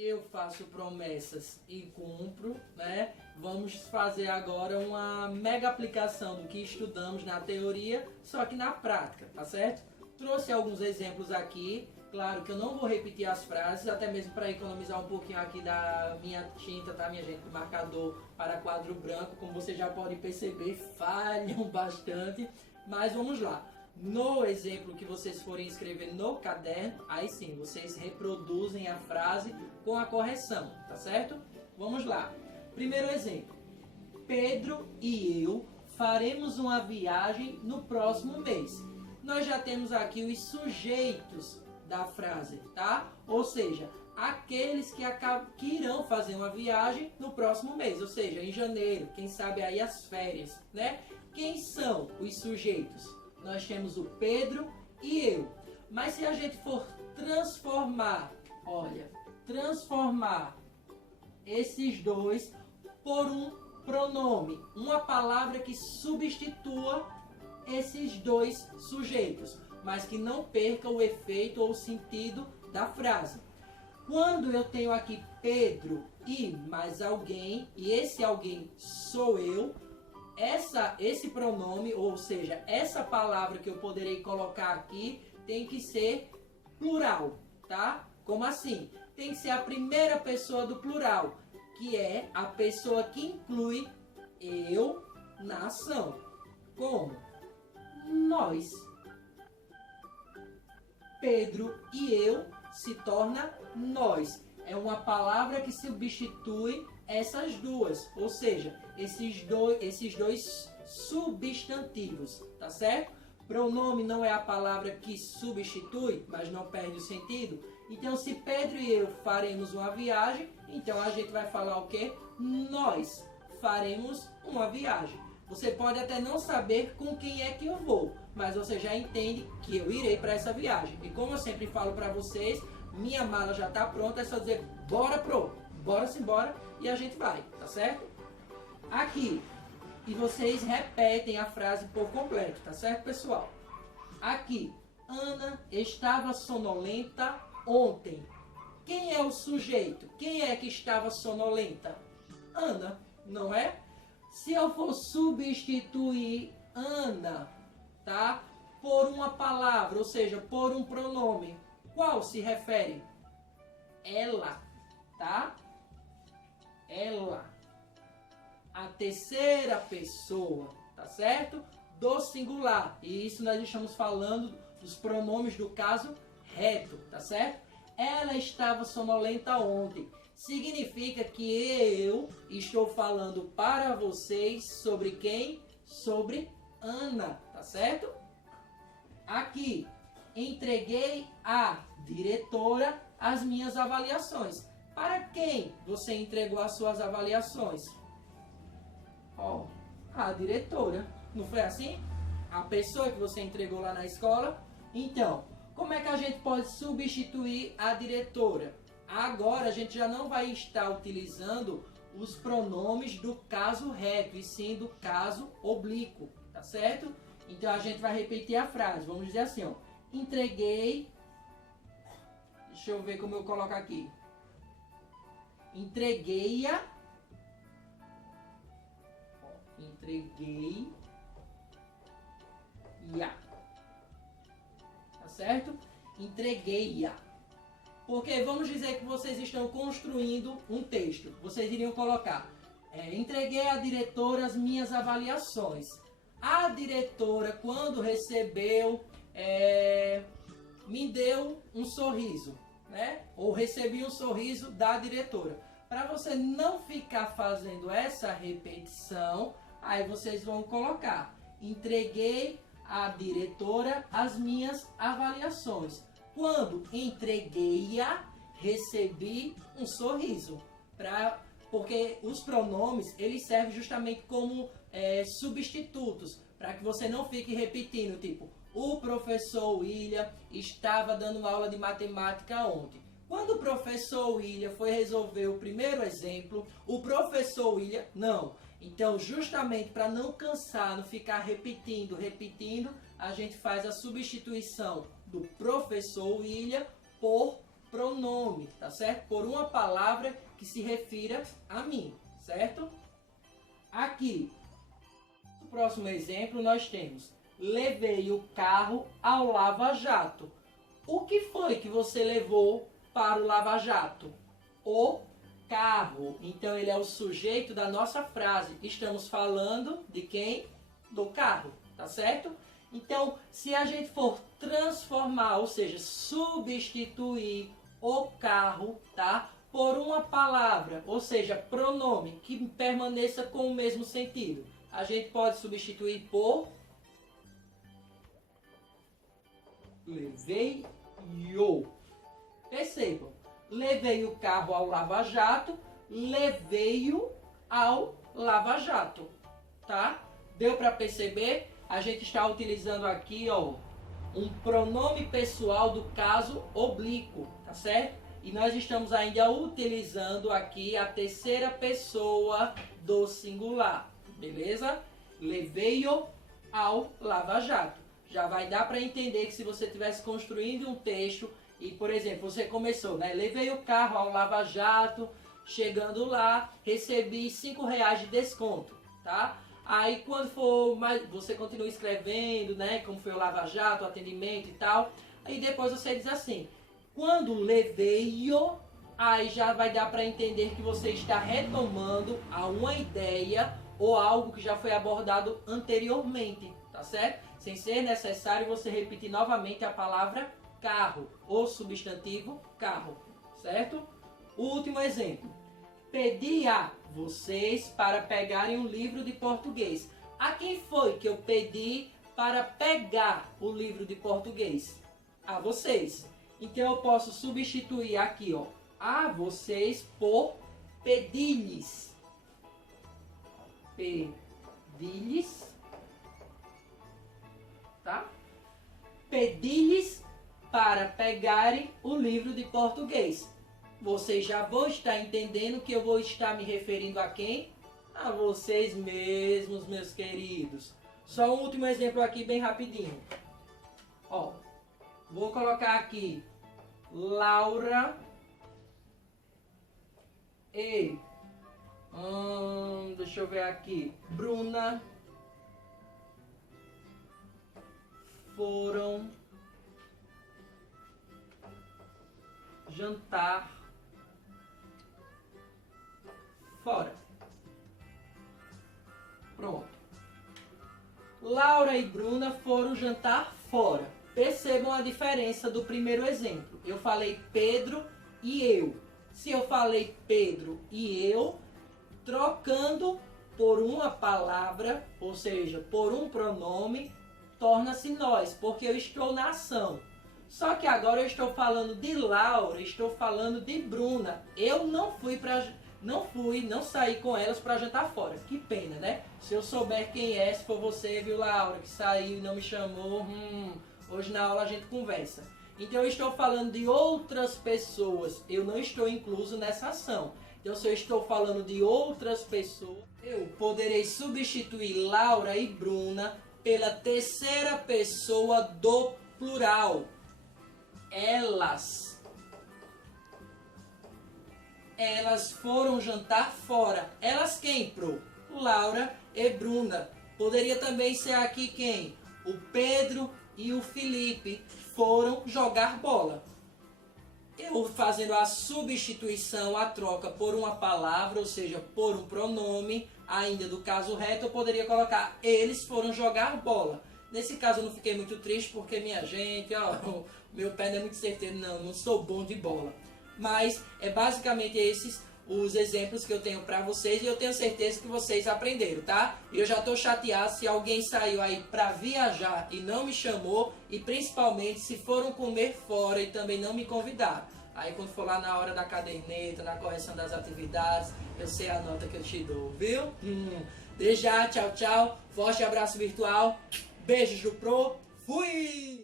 Eu faço promessas e cumpro, né? Vamos fazer agora uma mega aplicação do que estudamos na teoria, só que na prática, tá certo? Trouxe alguns exemplos aqui. Claro que eu não vou repetir as frases, até mesmo para economizar um pouquinho aqui da minha tinta, tá, minha gente? Do marcador para quadro branco, como você já pode perceber, falham bastante. Mas vamos lá. No exemplo que vocês forem escrever no caderno, aí sim, vocês reproduzem a frase com a correção, tá certo? Vamos lá. Primeiro exemplo. Pedro e eu faremos uma viagem no próximo mês. Nós já temos aqui os sujeitos da frase, tá? Ou seja, aqueles que irão fazer uma viagem no próximo mês, ou seja, em janeiro, quem sabe aí as férias, né? Quem são os sujeitos? Nós temos o Pedro e eu. Mas se a gente for transformar, olha, transformar esses dois por um pronome, uma palavra que substitua esses dois sujeitos, mas que não perca o efeito ou o sentido da frase. Quando eu tenho aqui Pedro e mais alguém, e esse alguém sou eu, esse pronome, ou seja, essa palavra que eu poderei colocar aqui, tem que ser plural, tá? Como assim? Tem que ser a primeira pessoa do plural, que é a pessoa que inclui eu na ação. Como? Nós. Pedro e eu se torna nós. É uma palavra que substitui essas duas, ou seja, esses dois substantivos, tá certo? Pronome não é a palavra que substitui, mas não perde o sentido. Então, se Pedro e eu faremos uma viagem, então a gente vai falar o quê? Nós faremos uma viagem. Você pode até não saber com quem é que eu vou, mas você já entende que eu irei para essa viagem. E como eu sempre falo para vocês, minha mala já está pronta, é só dizer bora bora-se embora e a gente vai, tá certo? Aqui, e vocês repetem a frase por completo, tá certo, pessoal? Aqui, Ana estava sonolenta ontem. Quem é o sujeito? Quem é que estava sonolenta? Ana, não é? Se eu for substituir Ana, tá? Por uma palavra, ou seja, por um pronome, qual se refere? Ela, tá? Ela. A terceira pessoa, tá certo? Do singular. E isso nós estamos falando dos pronomes do caso reto, tá certo? Ela estava sonolenta ontem. Significa que eu estou falando para vocês sobre quem? Sobre Ana, tá certo? Aqui, entreguei à diretora as minhas avaliações. Para quem você entregou as suas avaliações? Ó, a diretora. Não foi assim? A pessoa que você entregou lá na escola? Então, como é que a gente pode substituir a diretora? Agora a gente já não vai estar utilizando os pronomes do caso reto, e sim do caso oblíquo, tá certo? Então a gente vai repetir a frase. Vamos dizer assim, ó. Entreguei. Deixa eu ver como eu coloco aqui. Entreguei-a. Entreguei-a. Tá certo? Entreguei-a. Porque vamos dizer que vocês estão construindo um texto. Vocês iriam colocar: entreguei à diretora as minhas avaliações. A diretora, quando recebeu, me deu um sorriso, né? Ou recebi um sorriso da diretora. Para você não ficar fazendo essa repetição, aí vocês vão colocar: entreguei à diretora as minhas avaliações. Quando entreguei-a, recebi um sorriso. Porque os pronomes, eles servem justamente como substitutos, para que você não fique repetindo, tipo, o professor William estava dando aula de matemática ontem. Quando o professor William foi resolver o primeiro exemplo, o professor William, não. Então, justamente para não cansar, não ficar repetindo, a gente faz a substituição do professor William por pronome, tá certo? Por uma palavra que se refira a mim, certo? Aqui, no próximo exemplo, nós temos: levei o carro ao lava-jato. O que foi que você levou para o lava-jato? O carro. Então, ele é o sujeito da nossa frase. Estamos falando de quem? Do carro, tá certo? Então, se a gente for transformar, ou seja, substituir o carro, tá, por uma palavra, ou seja, pronome, que permaneça com o mesmo sentido, a gente pode substituir por levei-o. Percebam, levei o carro ao lava-jato, levei-o ao lava-jato, tá? Deu para perceber? A gente está utilizando aqui, ó, um pronome pessoal do caso oblíquo, tá certo? E nós estamos ainda utilizando aqui a terceira pessoa do singular, beleza? Levei-o ao lava-jato. Já vai dar para entender que se você estivesse construindo um texto e, por exemplo, você começou, né? Levei o carro ao lava-jato, chegando lá, recebi R$5 de desconto, tá? Aí quando for mais, você continua escrevendo, né? Como foi o lava-jato, o atendimento e tal. Aí depois você diz assim: quando levei-o, aí já vai dar para entender que você está retomando a uma ideia ou algo que já foi abordado anteriormente, tá certo? Sem ser necessário você repetir novamente a palavra carro, ou substantivo carro, certo? O último exemplo: pedi a vocês para pegarem um livro de português. A quem foi que eu pedi para pegar o livro de português? A vocês. Então eu posso substituir aqui, ó, a vocês por pedi-lhes. Pedi-lhes, tá? Pedi-lhes para pegarem o livro de português. Vocês já vão estar entendendo que eu vou estar me referindo a quem? A vocês mesmos, meus queridos. Só um último exemplo aqui, bem rapidinho. Ó, vou colocar aqui Laura e deixa eu ver aqui, Bruna foram jantar fora. Pronto. Laura e Bruna foram jantar fora. Percebam a diferença do primeiro exemplo. Eu falei Pedro e eu. Se eu falei Pedro e eu, trocando por uma palavra, ou seja, por um pronome, torna-se nós, porque eu estou na ação. Só que agora eu estou falando de Laura, estou falando de Bruna. Eu não saí com elas para jantar fora. Que pena, né? Se eu souber quem é, se for você, viu, Laura, que saiu e não me chamou, hoje na aula a gente conversa. Então eu estou falando de outras pessoas. Eu não estou incluso nessa ação. Então se eu estou falando de outras pessoas, eu poderei substituir Laura e Bruna pela terceira pessoa do plural. Elas foram jantar fora. Elas quem, pro? Laura e Bruna. Poderia também ser aqui quem? O Pedro e o Felipe foram jogar bola. Eu fazendo a substituição, a troca por uma palavra, ou seja, por um pronome, ainda do caso reto, eu poderia colocar eles foram jogar bola. Nesse caso eu não fiquei muito triste porque, minha gente, ó, meu pé não é muito certeiro, não sou bom de bola. Mas é basicamente esses os exemplos que eu tenho para vocês e eu tenho certeza que vocês aprenderam, tá? Eu já tô chateado se alguém saiu aí para viajar e não me chamou e principalmente se foram comer fora e também não me convidaram. Aí quando for lá na hora da caderneta, na correção das atividades, eu sei a nota que eu te dou, viu? Desde já, tchau, tchau. Forte abraço virtual. Beijos do Pro. Fui!